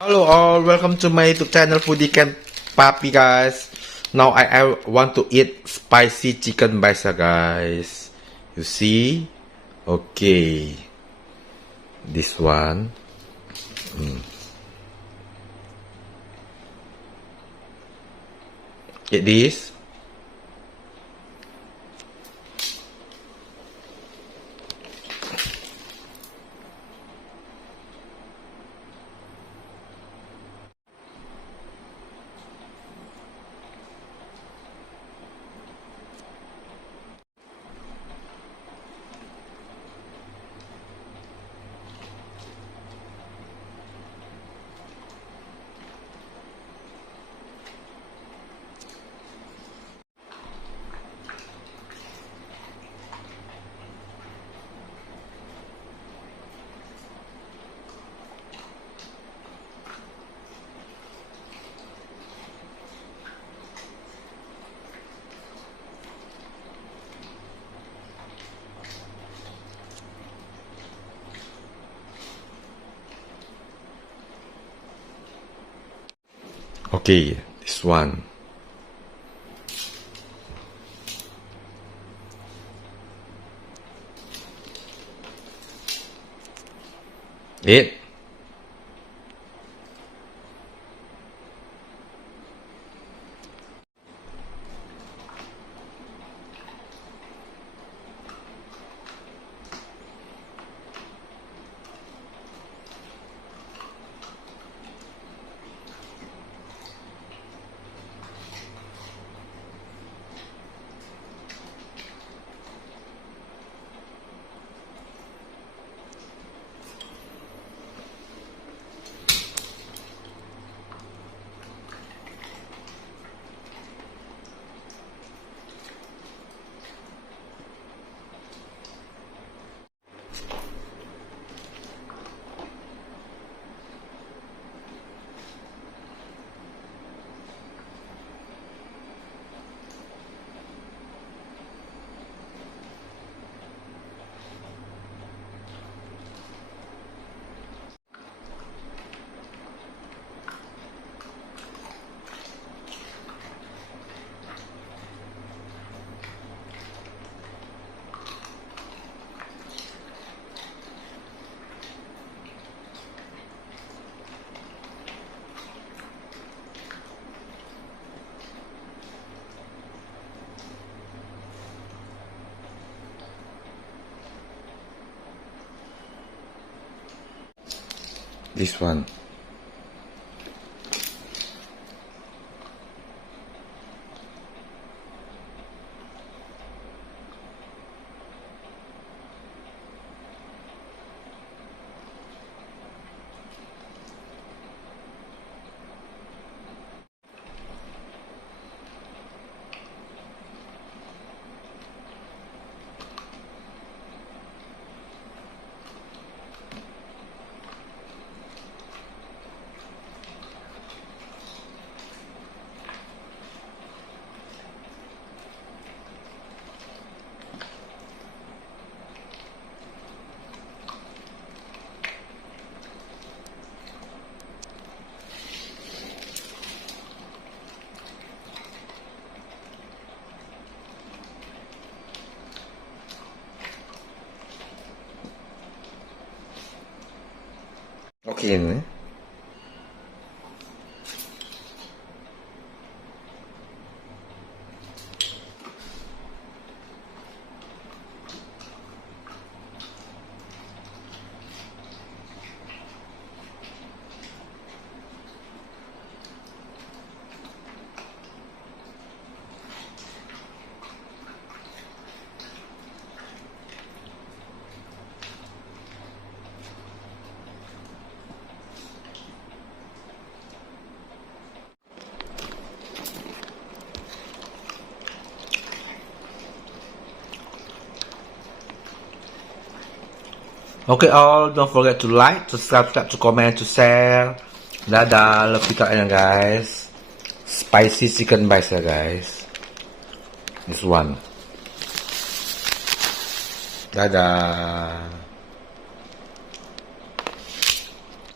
Hello all, welcome to my YouTube channel Foodie Ken Papi guys. Now I want to eat spicy chicken baisa guys. You see? Okay. This one. Eat this. Okay, this one. Eat. This one. Okay ini. Okay all, don't forget to like, to subscribe, to comment, to share. Dadah, love kita guys. Spicy chicken baisa guys. This one. Dadah.